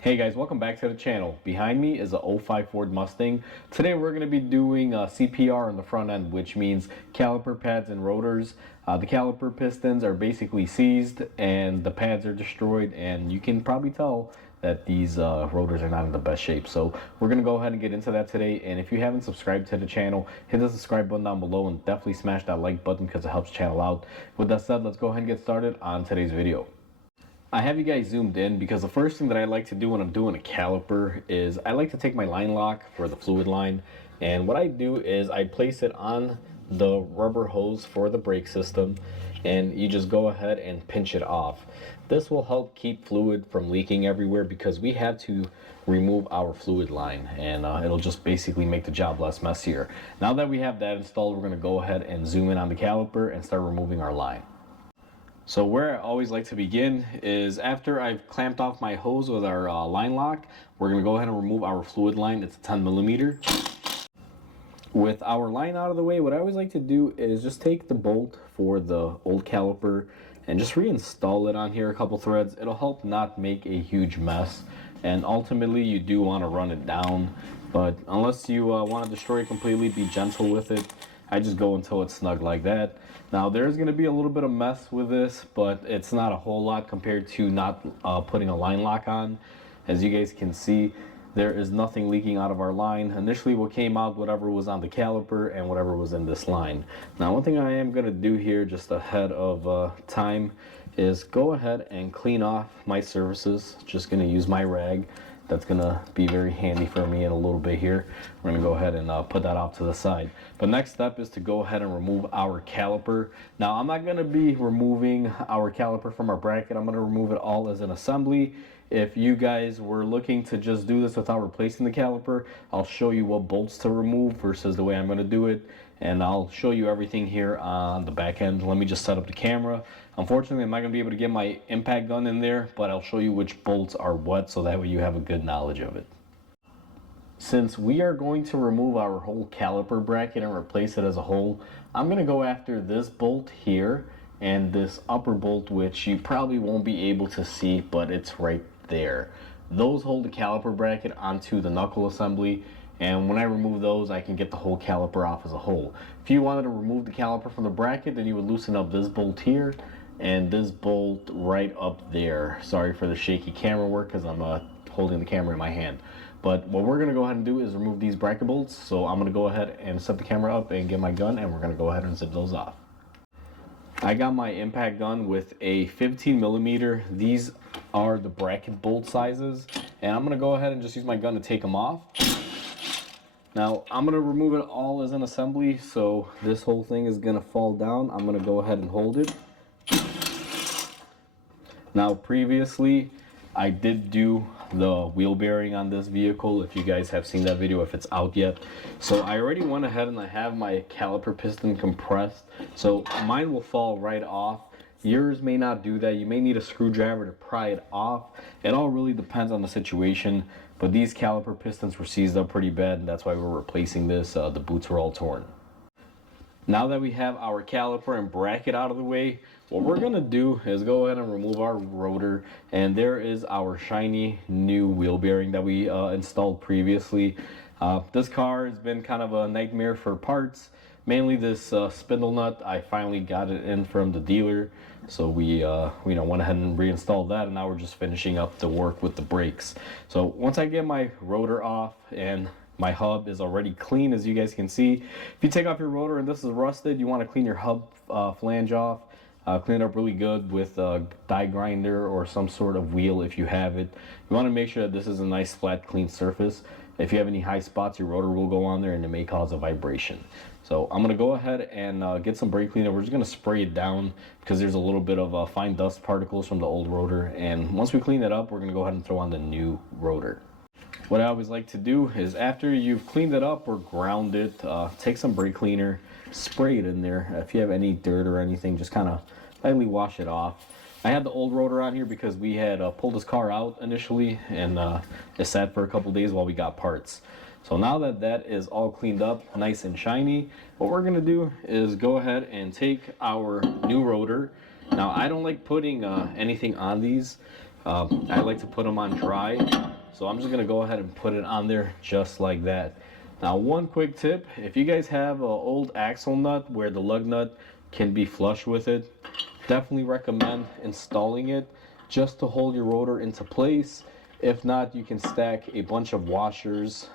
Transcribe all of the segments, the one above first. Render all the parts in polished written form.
Hey guys, welcome back to the channel. Behind me is a '05 Ford Mustang. Today we're going to be doing CPR on the front end, which means caliper pads and rotors. The caliper pistons are basically seized and the pads are destroyed, and you can probably tell that these rotors are not in the best shape. So we're going to go ahead and get into that today. And if you haven't subscribed to the channel, hit the subscribe button down below and definitely smash that like button because it helps the channel out. With that said, let's go ahead and get started on today's video. I have you guys zoomed in because the first thing that I like to do when I'm doing a caliper is I like to take my line lock for the fluid line, and what I do is I place it on the rubber hose for the brake system, and you just go ahead and pinch it off. This will help keep fluid from leaking everywhere because we have to remove our fluid line, and it'll just basically make the job less messier. Now that we have that installed, we're going to go ahead and zoom in on the caliper and start removing our line. So where I always like to begin is after I've clamped off my hose with our line lock, we're going to go ahead and remove our fluid line. It's a 10 millimeter. With our line out of the way, what I always like to do is just take the bolt for the old caliper and just reinstall it on here a couple threads. It'll help not make a huge mess, and ultimately you do want to run it down, but unless you want to destroy it completely, be gentle with it. I just go until it's snug like that. Now there's going to be a little bit of mess with this, but it's not a whole lot compared to not putting a line lock on. As you guys can see, there is nothing leaking out of our line. Initially what came out, whatever was on the caliper and whatever was in this line. Now one thing I am going to do here just ahead of time is go ahead and clean off my surfaces. Just going to use my rag. That's going to be very handy for me in a little bit here. We're going to go ahead and put that off to the side. But next step is to go ahead and remove our caliper. Now I'm not going to be removing our caliper from our bracket. I'm going to remove it all as an assembly. If you guys were looking to just do this without replacing the caliper, I'll show you what bolts to remove versus the way I'm going to do it. And I'll show you everything here on the back end. Let me just set up the camera. Unfortunately, I'm not going to be able to get my impact gun in there, but I'll show you which bolts are what so that way you have a good knowledge of it. Since we are going to remove our whole caliper bracket and replace it as a whole, I'm going to go after this bolt here and this upper bolt, which you probably won't be able to see, but it's right there. Those hold the caliper bracket onto the knuckle assembly, and when I remove those, I can get the whole caliper off as a whole. If you wanted to remove the caliper from the bracket, then you would loosen up this bolt here and this bolt right up there. Sorry for the shaky camera work because I'm holding the camera in my hand. But what we're going to go ahead and do is remove these bracket bolts. So I'm going to go ahead and set the camera up and get my gun, and we're going to go ahead and zip those off. I got my impact gun with a 15 millimeter. These are the bracket bolt sizes, and I'm going to go ahead and just use my gun to take them off. Now I'm going to remove it all as an assembly, so this whole thing is going to fall down. I'm going to go ahead and hold it. Now previously I did do the wheel bearing on this vehicle, if you guys have seen that video, if it's out yet. So I already went ahead and I have my caliper piston compressed, so mine will fall right off. Yours may not do that. You may need a screwdriver to pry it off. It all really depends on the situation, but these caliper pistons were seized up pretty bad, and that's why we're replacing this. The boots were all torn. Now that we have our caliper and bracket out of the way, what we're going to do is go ahead and remove our rotor, and there is our shiny new wheel bearing that we installed previously. This car has been kind of a nightmare for parts, mainly this spindle nut. I finally got it in from the dealer, so we went ahead and reinstalled that, and now we're just finishing up the work with the brakes. So once I get my rotor off and my hub is already clean, as you guys can see. If you take off your rotor and this is rusted, you want to clean your hub flange off. Clean it up really good with a die grinder or some sort of wheel if you have it. You want to make sure that this is a nice flat clean surface. If you have any high spots, your rotor will go on there and it may cause a vibration. So I'm going to go ahead and get some brake cleaner. We're just going to spray it down because there's a little bit of fine dust particles from the old rotor, and once we clean it up, we're going to go ahead and throw on the new rotor. What I always like to do is after you've cleaned it up or ground it, take some brake cleaner, spray it in there. If you have any dirt or anything, just kind of lightly wash it off. I had the old rotor on here because we had pulled this car out initially, and it sat for a couple days while we got parts. So now that that is all cleaned up, nice and shiny, what we're going to do is go ahead and take our new rotor. Now I don't like putting anything on these. I like to put them on dry, so I'm just gonna go ahead and put it on there just like that. Now, one quick tip: if you guys have an old axle nut where the lug nut can be flush with it, definitely recommend installing it just to hold your rotor into place. If not, you can stack a bunch of washers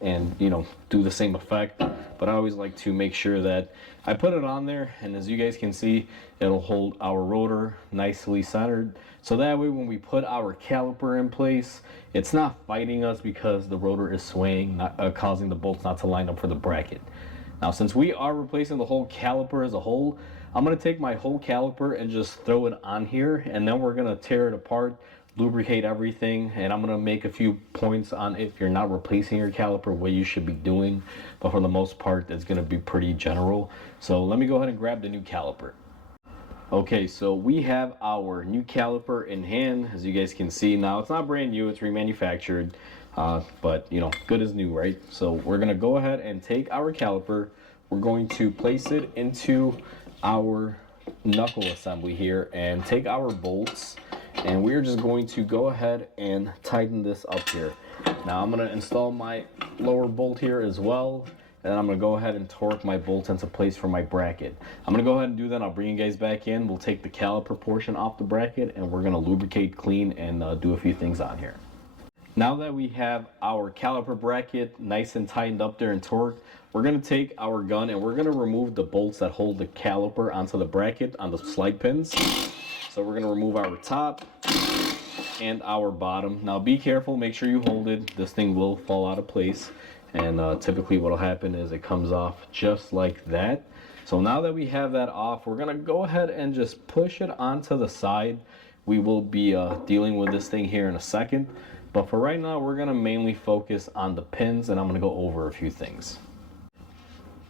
and do the same effect. But I always like to make sure that I put it on there, and as you guys can see, it'll hold our rotor nicely centered. So that way when we put our caliper in place, it's not fighting us because the rotor is swaying, not causing the bolts not to line up for the bracket. Now, since we are replacing the whole caliper as a whole, I'm going to take my whole caliper and just throw it on here, and then we're going to tear it apart, lubricate everything, and I'm going to make a few points on if you're not replacing your caliper, what you should be doing. But for the most part, it's going to be pretty general. So let me go ahead and grab the new caliper. Okay, so we have our new caliper in hand, as you guys can see. Now, it's not brand new, it's remanufactured, but good as new, right? So we're gonna go ahead and take our caliper, we're going to place it into our knuckle assembly here and take our bolts, and we're just going to go ahead and tighten this up here. Now I'm gonna install my lower bolt here as well, and I'm going to go ahead and torque my bolts into place for my bracket. I'm going to go ahead and do that. I'll bring you guys back in. We'll take the caliper portion off the bracket, and we're going to lubricate, clean, and do a few things on here. Now that we have our caliper bracket nice and tightened up there and torqued, we're going to take our gun and we're going to remove the bolts that hold the caliper onto the bracket on the slide pins. So we're going to remove our top and our bottom. Now be careful, make sure you hold it. This thing will fall out of place. And typically what will happen is it comes off just like that. So now that we have that off, we're gonna go ahead and just push it onto the side. We will be dealing with this thing here in a second, but for right now we're gonna mainly focus on the pins, and I'm gonna go over a few things.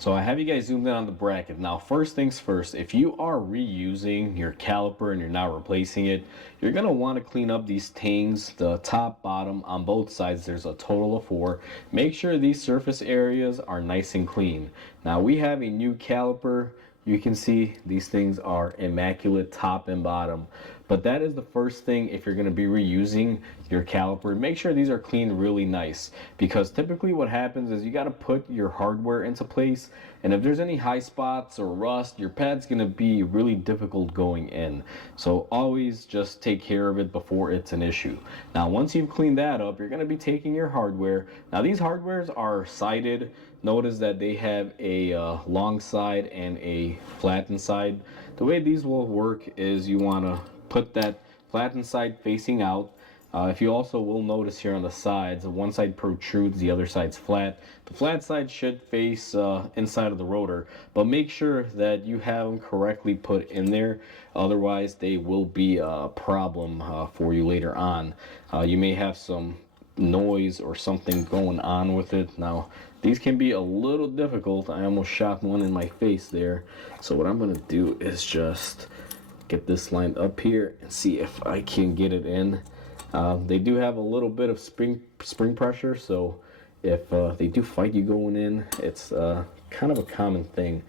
So I have you guys zoomed in on the bracket. Now, first things first, if you are reusing your caliper and you're not replacing it, you're gonna want to clean up these tings, the top, bottom, on both sides. There's a total of 4. Make sure these surface areas are nice and clean. Now, we have a new caliper. You can see these things are immaculate, top and bottom. But that is the first thing if you're going to be reusing your caliper. Make sure these are cleaned really nice, because typically what happens is you got to put your hardware into place, and if there's any high spots or rust, your pad's going to be really difficult going in. So always just take care of it before it's an issue. Now, once you've cleaned that up, you're going to be taking your hardware. Now, these hardwares are sided. Notice that they have a long side and a flattened side. The way these will work is you want to put that flattened side facing out. If you also will notice here on the sides, one side protrudes, the other side's flat. The flat side should face inside of the rotor, but make sure that you have them correctly put in there. Otherwise, they will be a problem for you later on. You may have some noise or something going on with it. Now, these can be a little difficult. I almost shot one in my face there. So what I'm going to do is just get this lined up here and see if I can get it in. They do have a little bit of spring pressure, so if they do fight you going in, it's kind of a common thing.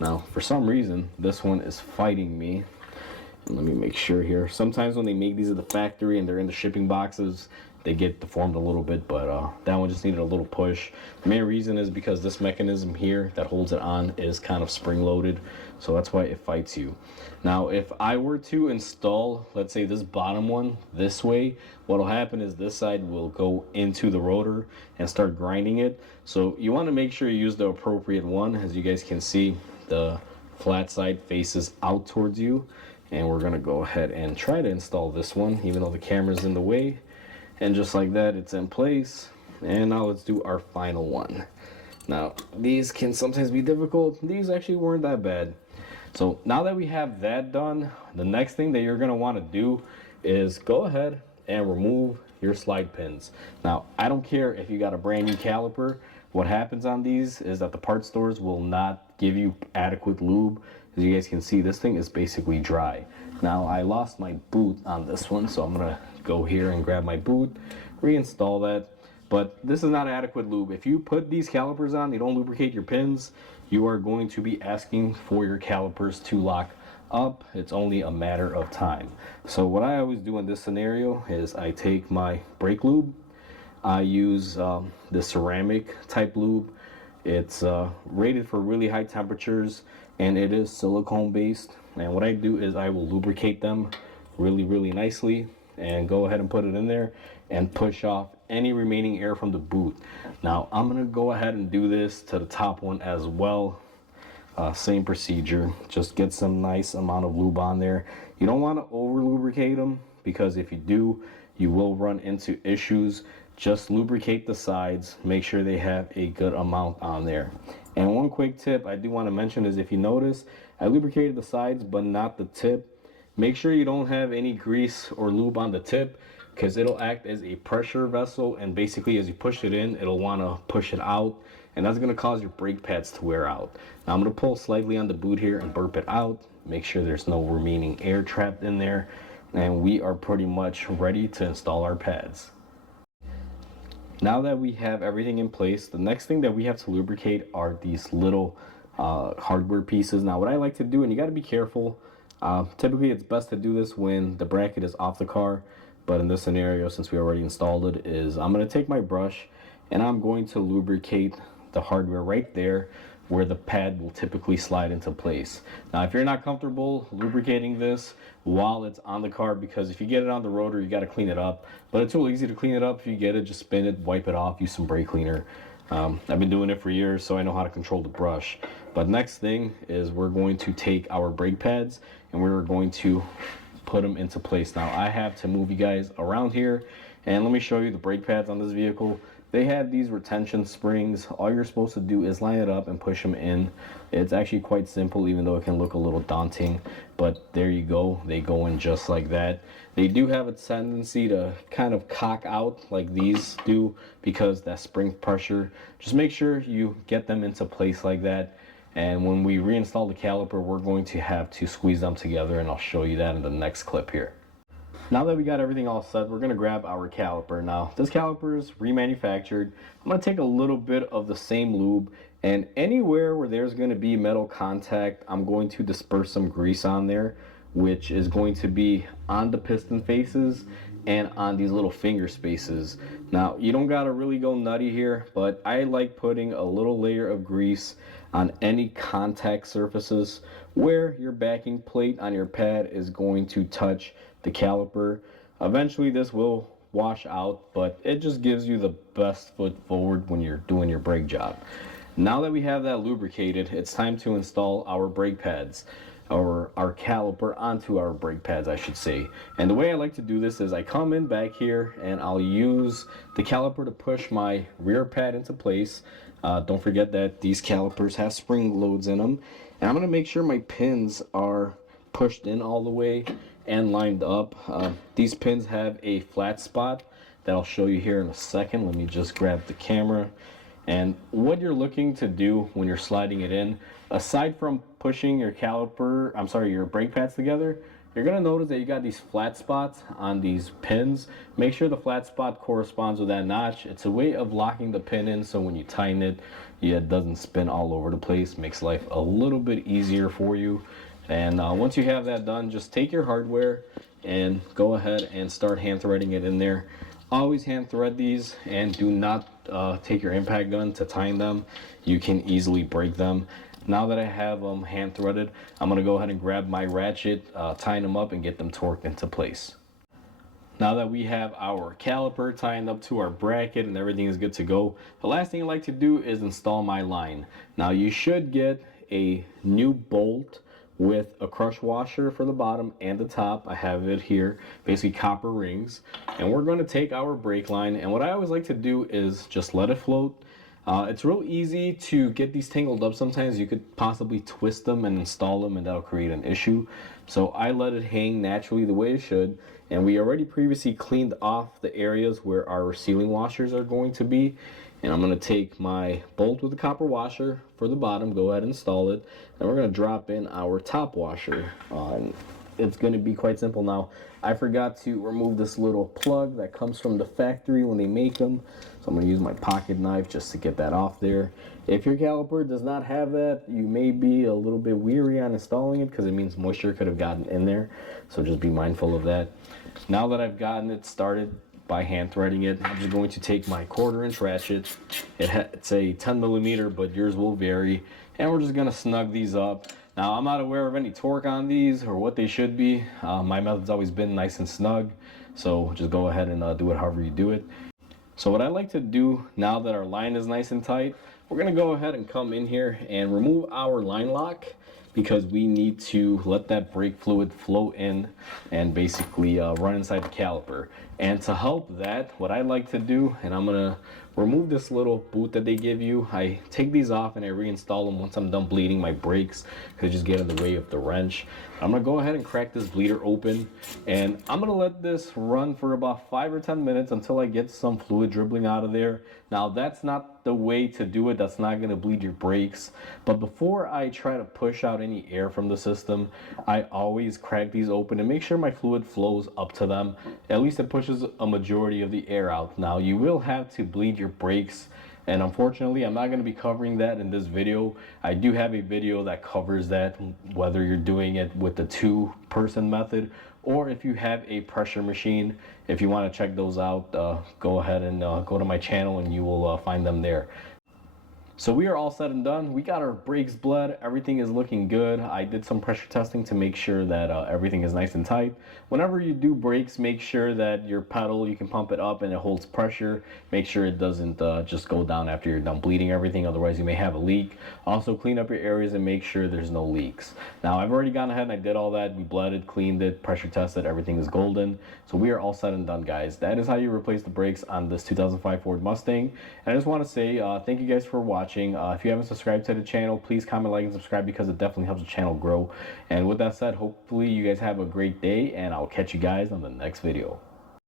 Now, for some reason, this one is fighting me. And let me make sure here. Sometimes when they make these at the factory and they're in the shipping boxes, they get deformed a little bit, but that one just needed a little push. The main reason is because this mechanism here that holds it on is kind of spring loaded, so that's why it fights you. Now, if I were to install, let's say, this bottom one this way, what will happen is this side will go into the rotor and start grinding it. So you want to make sure you use the appropriate one. As you guys can see, the flat side faces out towards you, and we're going to go ahead and try to install this one, even though the camera's in the way. And just like that, it's in place. And now let's do our final one. Now, these can sometimes be difficult. These actually weren't that bad. So now that we have that done, the next thing that you're going to want to do is go ahead and remove your slide pins. Now, I don't care if you got a brand new caliper. What happens on these is that the parts stores will not give you adequate lube. As you guys can see, this thing is basically dry. Now, I lost my boot on this one, so I'm going to go here and grab my boot, reinstall that. But this is not adequate lube. If you put these calipers on, you don't lubricate your pins, you are going to be asking for your calipers to lock up, it's only a matter of time. So what I always do in this scenario is I take my brake lube. I use the ceramic type lube. It's rated for really high temperatures, and it is silicone based. And what I do is I will lubricate them really nicely and go ahead and put it in there and push off any remaining air from the boot. Now I'm gonna go ahead and do this to the top one as well. Same procedure, just get some nice amount of lube on there. You don't want to over lubricate them, because if you do, you will run into issues. Just lubricate the sides, make sure they have a good amount on there. And one quick tip I do want to mention is, if you notice, I lubricated the sides but not the tip. Make sure you don't have any grease or lube on the tip, because it'll act as a pressure vessel, and basically as you push it in, it'll want to push it out, and that's going to cause your brake pads to wear out. Now I'm going to pull slightly on the boot here and burp it out, make sure there's no remaining air trapped in there, and we are pretty much ready to install our pads. Now that we have everything in place, the next thing that we have to lubricate are these little hardware pieces. Now what I like to do, and you got to be careful, typically it's best to do this when the bracket is off the car, but in this scenario, since we already installed it, is I'm going to take my brush and I'm going to lubricate the hardware right there where the pad will typically slide into place. Now if you're not comfortable lubricating this while it's on the car, because if you get it on the rotor, you got to clean it up, but it's real easy to clean it up. If you get it, just spin it, wipe it off, use some brake cleaner. I've been doing it for years, so I know how to control the brush. But next thing is we're going to take our brake pads and we're going to put them into place. Now I have to move you guys around here, and let me show you the brake pads on this vehicle. They have these retention springs. All you're supposed to do is line it up and push them in. It's actually quite simple, even though it can look a little daunting, but there you go, they go in just like that. They do have a tendency to kind of cock out like these do because that spring pressure. Just make sure you get them into place like that, and when we reinstall the caliper, we're going to have to squeeze them together, and I'll show you that in the next clip here. Now that we got everything all set, we're going to grab our caliper. Now this caliper is remanufactured. I'm going to take a little bit of the same lube, and anywhere where there's going to be metal contact, I'm going to disperse some grease on there, which is going to be on the piston faces and on these little finger spaces. Now you don't got to really go nutty here, but I like putting a little layer of grease on any contact surfaces where your backing plate on your pad is going to touch the caliper. Eventually this will wash out, but it just gives you the best foot forward when you're doing your brake job. Now that we have that lubricated, it's time to install our brake pads, or our caliper onto our brake pads, I should say. And the way I like to do this is I come in back here and I'll use the caliper to push my rear pad into place. Don't forget that these calipers have spring loads in them, and I'm going to make sure my pins are pushed in all the way and lined up. These pins have a flat spot that I'll show you here in a second. Let me just grab the camera. And what you're looking to do when you're sliding it in, aside from pushing your your brake pads together, you're going to notice that you got these flat spots on these pins. Make sure the flat spot corresponds with that notch. It's a way of locking the pin in, so when you tighten it, it doesn't spin all over the place. Makes life a little bit easier for you. And once you have that done, just take your hardware and go ahead and start hand threading it in there. Always hand thread these, and do not take your impact gun to tighten them. You can easily break them. Now that I have them hand threaded, I'm going to go ahead and grab my ratchet, tighten them up, and get them torqued into place. Now that we have our caliper tightened up to our bracket and everything is good to go, the last thing I like to do is install my line. Now you should get a new bolt with a crush washer for the bottom and the top. I have it here, basically copper rings. And we're going to take our brake line, and what I always like to do is just let it float. It's real easy to get these tangled up. Sometimes you could possibly twist them and install them, and that'll create an issue. So I let it hang naturally the way it should. And we already previously cleaned off the areas where our sealing washers are going to be. And I'm going to take my bolt with the copper washer for the bottom, go ahead and install it. And we're going to drop in our top washer. it's going to be quite simple. Now, I forgot to remove this little plug that comes from the factory when they make them, so I'm going to use my pocket knife just to get that off there. If your caliper does not have that, you may be a little bit weary on installing it because it means moisture could have gotten in there, so just be mindful of that. Now that I've gotten it started by hand threading it, I'm just going to take my 1/4-inch ratchet. It's a 10 millimeter, but yours will vary, and we're just going to snug these up. Now, I'm not aware of any torque on these or what they should be. My method's always been nice and snug, so just go ahead and do it however you do it. So what I like to do now that our line is nice and tight, we're going to go ahead and come in here and remove our line lock, because we need to let that brake fluid flow in and basically run inside the caliper. And to help that, what I like to do, and I'm gonna remove this little boot that they give you. I take these off and I reinstall them once I'm done bleeding my brakes, because just get in the way of the wrench. I'm gonna go ahead and crack this bleeder open, and I'm gonna let this run for about 5 or 10 minutes until I get some fluid dribbling out of there. Now, that's not the way to do it. That's not gonna bleed your brakes. But before I try to push out any air from the system, I always crack these open and make sure my fluid flows up to them. At least it pushes a majority of the air out. Now, you will have to bleed your brakes, and unfortunately I'm not going to be covering that in this video. I do have a video that covers that, whether you're doing it with the 2-person method or if you have a pressure machine. If you want to check those out, go ahead and go to my channel and you will find them there. So we are all said and done. We got our brakes bled. Everything is looking good. I did some pressure testing to make sure that everything is nice and tight. Whenever you do brakes, make sure that your pedal, you can pump it up and it holds pressure. Make sure it doesn't just go down after you're done bleeding everything. Otherwise, you may have a leak. Also, clean up your areas and make sure there's no leaks. Now, I've already gone ahead and I did all that. We bled it, cleaned it, pressure tested. Everything is golden. So we are all said and done, guys. That is how you replace the brakes on this 2005 Ford Mustang. And I just want to say thank you guys for watching. If you haven't subscribed to the channel, please comment, like, and subscribe, because it definitely helps the channel grow. And with that said, hopefully you guys have a great day, and I'll catch you guys on the next video.